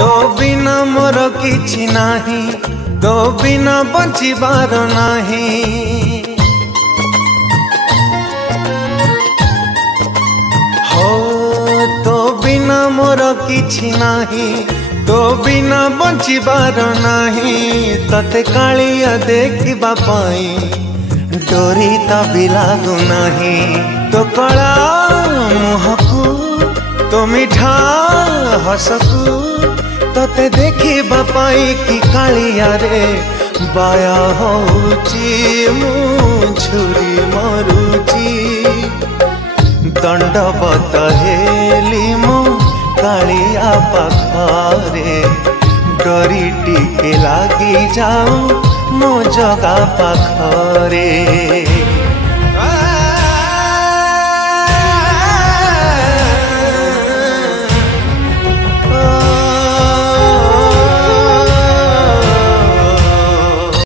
तो बिना मोर किछि नाही, तो बिना बंचिबार नाही। हो तो बिना मोर किछि नाही, तो बिना बंचिबार नाही। तते कालिया देखिबा पाई डोरी तभी लागू नाही। तो कला मुहकू तो मिठा हसकू तते देखिबा पाई कि कालिया रे बाया होउची मु छुरी मरुची। दंडवत हेली मु कालिया पाखरे डोरी टिके लागी जाऊ मो जगा पाखरे।